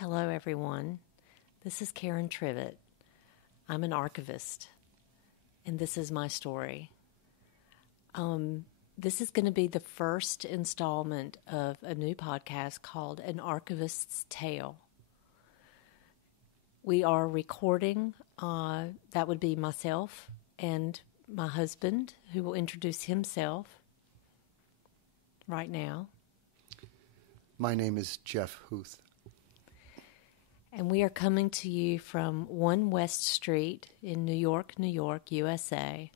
Hello, everyone. This is Karen Trivette. I'm an archivist, and this is my story. This is going to be the first installment of a new podcast called An Archivist's Tale. We are recording, that would be myself and my husband, who will introduce himself right now. My name is Geof Huth. And we are coming to you from 1 West Street in New York, USA.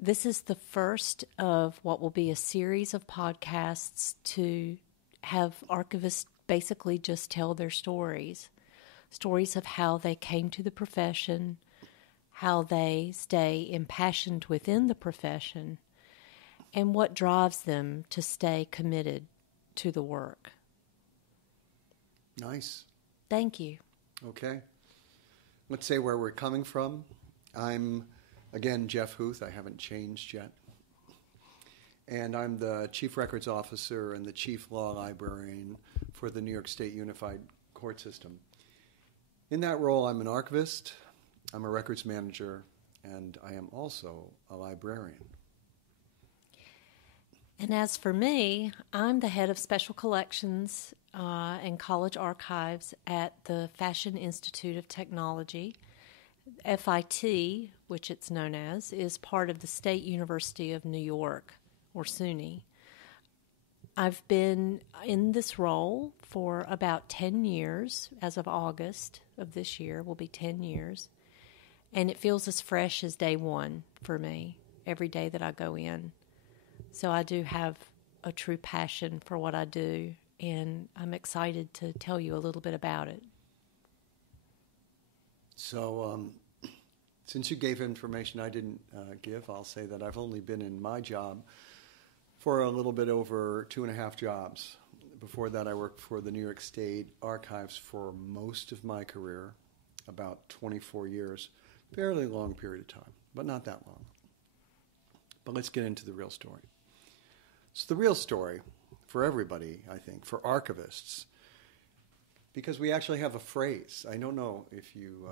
This is the first of what will be a series of podcasts to have archivists basically just tell their stories of how they came to the profession, how they stay impassioned within the profession, and what drives them to stay committed to the work. Nice. Thank you. Okay. Let's say where we're coming from. I'm, again, Geof Huth. I haven't changed yet. And I'm the Chief Records Officer and the Chief Law Librarian for the New York State Unified Court System. In that role, I'm an archivist, I'm a records manager, and I am also a librarian. And as for me, I'm the head of special collections and college archives at the Fashion Institute of Technology. FIT, which it's known as, is part of the State University of New York, or SUNY. I've been in this role for about 10 years. As of August of this year, will be 10 years. And it feels as fresh as day one for me, every day that I go in. So I do have a true passion for what I do, and I'm excited to tell you a little bit about it. So since you gave information I didn't give, I'll say that I've only been in my job for a little bit over 2.5 jobs. Before that, I worked for the New York State Archives for most of my career, about 24 years. Fairly long period of time, but not that long. But let's get into the real story. So the real story for everybody, I think, for archivists, because we actually have a phrase. I don't know if you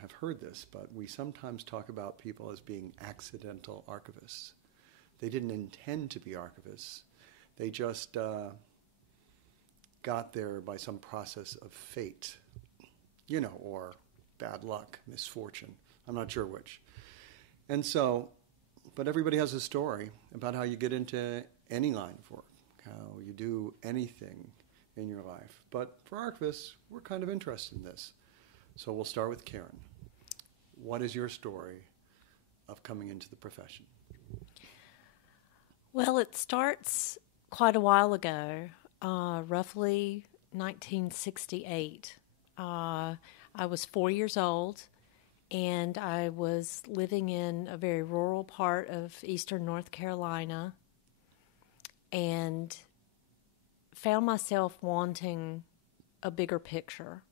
have heard this, but we sometimes talk about people as being accidental archivists. They didn't intend to be archivists. They just got there by some process of fate, or bad luck, misfortune. I'm not sure which. And so, but everybody has a story about how you get into any line of work, how you do anything in your life. But for archivists, we're kind of interested in this. So we'll start with Karen. What is your story of coming into the profession? Well, it starts quite a while ago, roughly 1968. I was 4 years old, and I was living in a very rural part of eastern North Carolina and found myself wanting a bigger picture.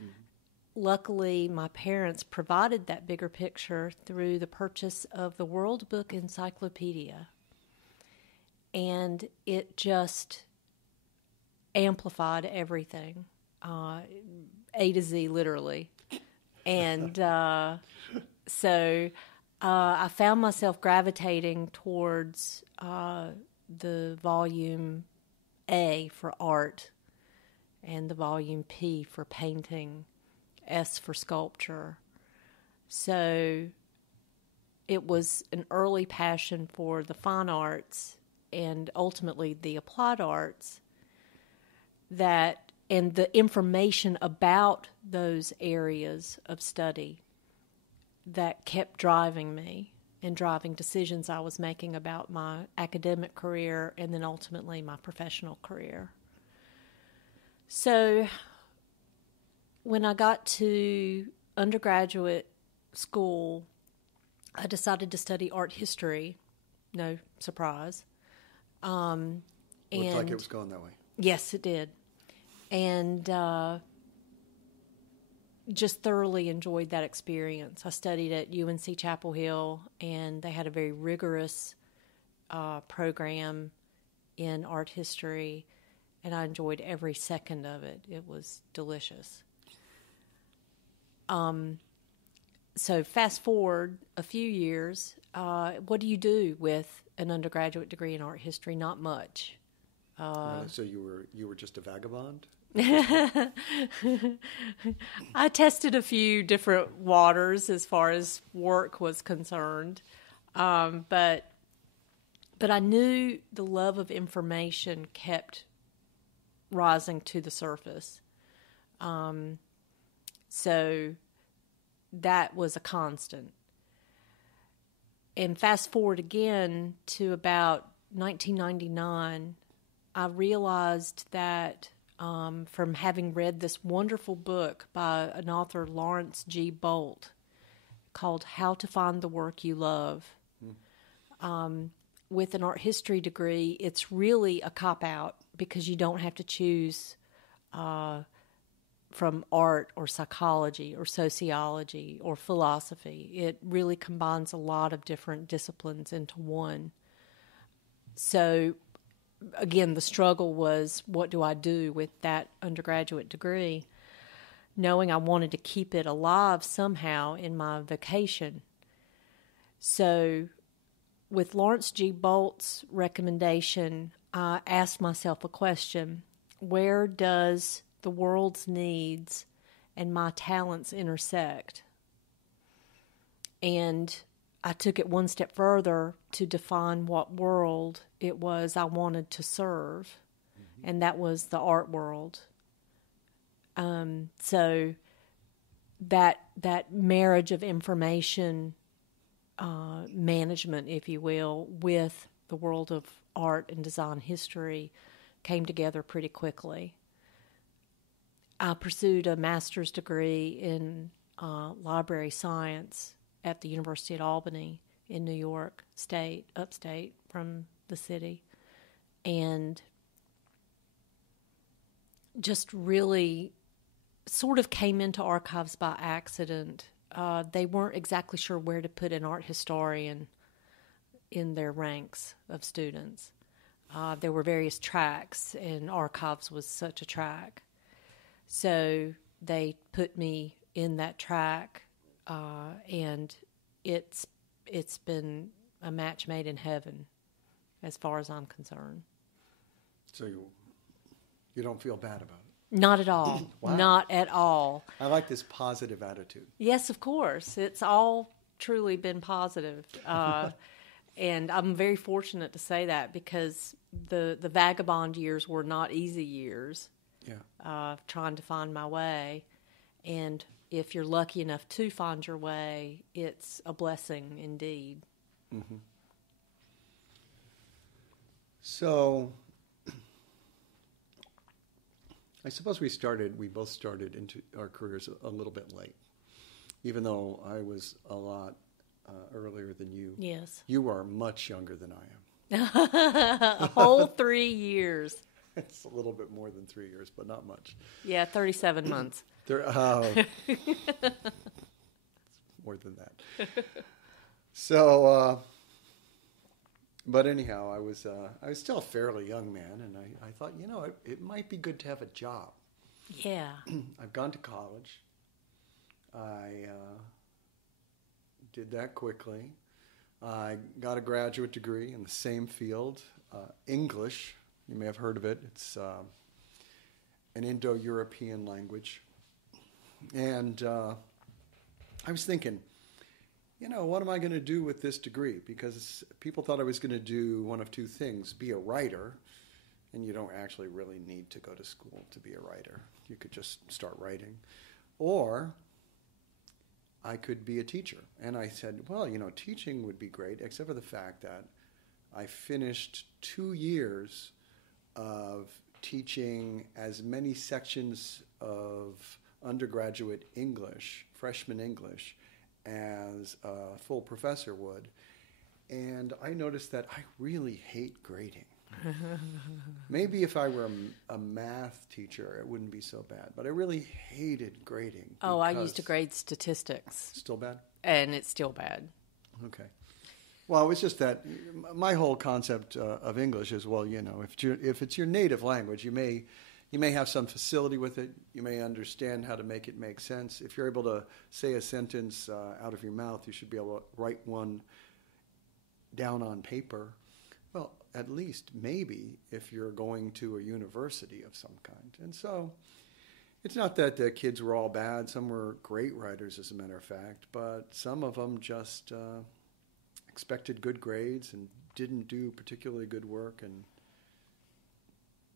Mm-hmm. Luckily, my parents provided that bigger picture through the purchase of the World Book Encyclopedia. And it just amplified everything, A to Z, literally. And so I found myself gravitating towards the volume A for art and the volume P for painting, S for sculpture. So it was an early passion for the fine arts and ultimately the applied arts and the information about those areas of study that kept driving me and driving decisions I was making about my academic career and then ultimately my professional career. So when I got to undergraduate school, I decided to study art history. No surprise. Looked like it was going that way. Yes, it did. And just thoroughly enjoyed that experience. I studied at UNC Chapel Hill, and they had a very rigorous program in art history, and I enjoyed every second of it. It was delicious. So fast forward a few years, what do you do with an undergraduate degree in art history? Not much. So you were just a vagabond? I tested a few different waters as far as work was concerned, but I knew the love of information kept rising to the surface. So that was a constant. And fast forward again to about 1999, I realized that from having read this wonderful book by an author, Lawrence G. Bolt, called How to Find the Work You Love. With an art history degree, it's really a cop-out because you don't have to choose from art or psychology or sociology or philosophy. It really combines a lot of different disciplines into one. So, again, the struggle was, what do I do with that undergraduate degree? Knowing I wanted to keep it alive somehow in my vocation. So, with Lawrence G. Bolt's recommendation, I asked myself a question: where does the world's needs and my talents intersect? And I took it one step further to define what world it was I wanted to serve, and that was the art world. So that marriage of information management, if you will, with the world of art and design history came together pretty quickly. I pursued a master's degree in library science at the University at Albany in New York State, upstate from the city, and just really sort of came into archives by accident. They weren't exactly sure where to put an art historian in their ranks of students. There were various tracks, and archives was such a track. So they put me in that track, and it's been a match made in heaven, as far as I'm concerned. So you don't feel bad about it? Not at all. Wow. Not at all. I like this positive attitude. Yes, of course. It's all truly been positive. And I'm very fortunate to say that, because the vagabond years were not easy years. Yeah. Trying to find my way. And if you're lucky enough to find your way, it's a blessing indeed. Mm-hmm. So I suppose we both started into our careers a little bit late, even though I was a lot earlier than you. Yes. You are much younger than I am. A whole 3 years. It's a little bit more than 3 years, but not much. Yeah, 37 months. More than that. So, but anyhow, I was still a fairly young man, and I thought, it might be good to have a job. Yeah. I've gone to college. I did that quickly. I got a graduate degree in the same field, English. You may have heard of it. It's an Indo-European language. And I was thinking, what am I going to do with this degree? Because people thought I was going to do one of two things: be a writer, and you don't actually really need to go to school to be a writer. You could just start writing. Or I could be a teacher. And I said, well, teaching would be great, except for the fact that I finished 2 years of teaching as many sections of undergraduate English, freshman English, as a full professor would. And I noticed that I really hate grading. Maybe if I were a math teacher, it wouldn't be so bad. But I really hated grading. Oh, I used to grade statistics. Still bad? And it's still bad. Okay. Well, it's just that my whole concept of English is, well, you know, if it's your native language, you may have some facility with it. You may understand how to make it make sense. If you're able to say a sentence out of your mouth, you should be able to write one down on paper. Well, at least maybe if you're going to a university of some kind. And so it's not that the kids were all bad. Some were great writers, as a matter of fact, but some of them just expected good grades and didn't do particularly good work and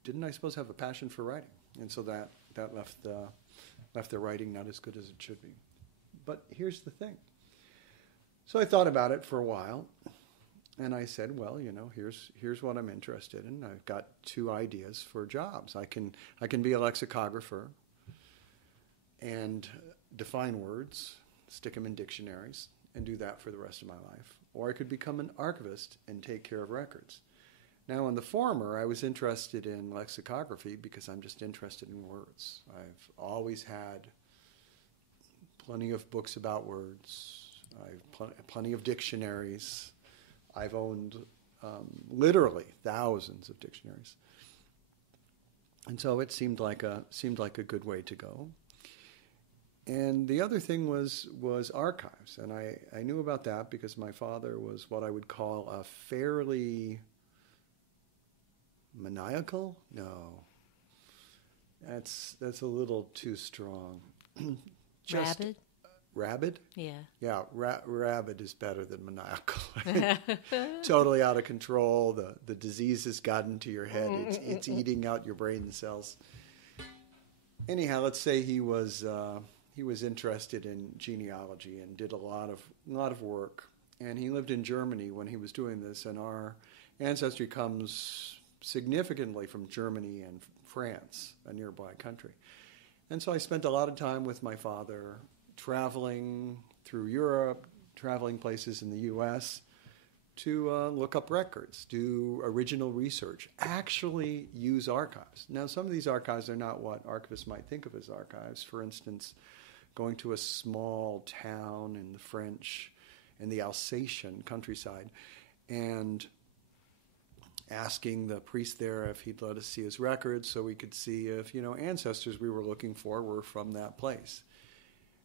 didn't, I suppose, have a passion for writing. And so that left their writing not as good as it should be. But here's the thing. So I thought about it for a while, and I said, well, you know, here's what I'm interested in. I've got two ideas for jobs. I can be a lexicographer and define words, stick them in dictionaries, and do that for the rest of my life. Or I could become an archivist and take care of records. Now, in the former, I was interested in lexicography because I'm just interested in words. I've always had plenty of books about words. I've plenty of dictionaries. I've owned literally thousands of dictionaries. And so it seemed like a good way to go. And the other thing was archives. And I knew about that because my father was what I would call a fairly maniacal? No. That's a little too strong. Rabid? Rabid? Yeah. Yeah, rabid is better than maniacal. Totally out of control. The disease has gotten to your head. It's eating out your brain cells. Anyhow, let's say he was interested in genealogy and did a lot of work. And he lived in Germany when he was doing this, and our ancestry comes significantly from Germany and France, a nearby country. And so I spent a lot of time with my father traveling through Europe, traveling places in the U.S. to look up records, do original research, actually use archives. Now, some of these archives are not what archivists might think of as archives. For instance, going to a small town in the Alsatian countryside and asking the priest there if he'd let us see his records so we could see if, ancestors we were looking for were from that place.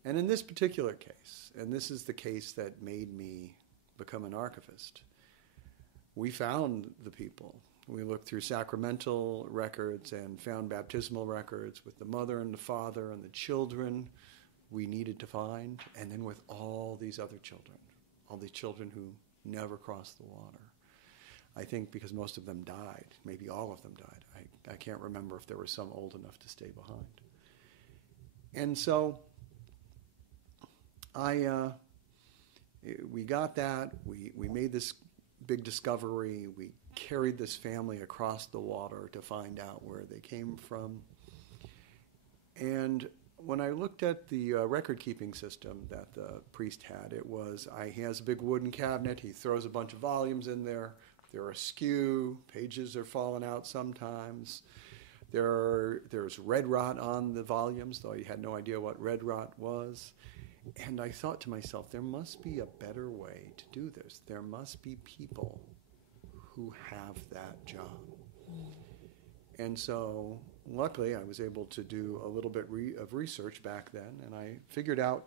And in this particular case, and this is the case that made me become an archivist, we found the people. We looked through sacramental records and found baptismal records with the mother and the father and the children we needed to find, and then with all these other children, all these children who never crossed the water. I think because most of them died, maybe all of them died. I can't remember if there were some old enough to stay behind. And so we got that. We made this big discovery. We carried this family across the water to find out where they came from. And when I looked at the record-keeping system that the priest had, he has a big wooden cabinet. He throws a bunch of volumes in there. They're askew. Pages are falling out sometimes. There's red rot on the volumes, though I had no idea what red rot was. And I thought to myself, there must be a better way to do this. There must be people who have that job. And so, luckily, I was able to do a little bit of research back then, and I figured out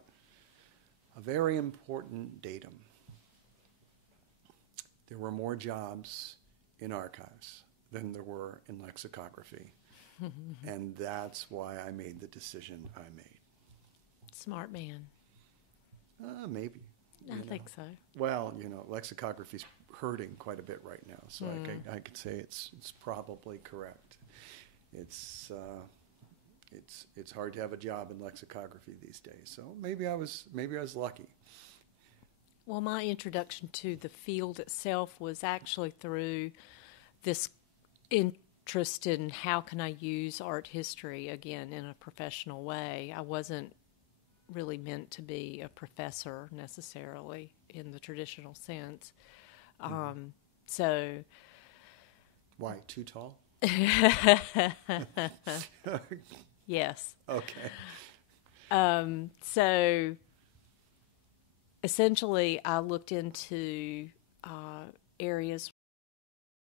a very important datum. There were more jobs in archives than there were in lexicography. And that's why I made the decision I made. Smart man. Maybe. I think so. Well, lexicography's hurting quite a bit right now, so I could say it's probably correct. It's hard to have a job in lexicography these days, so maybe I was lucky. Well, my introduction to the field itself was actually through this interest in how can I use art history, again, in a professional way. I wasn't really meant to be a professor necessarily in the traditional sense. So... Why, too tall? Yes. Okay. So... essentially, I looked into areas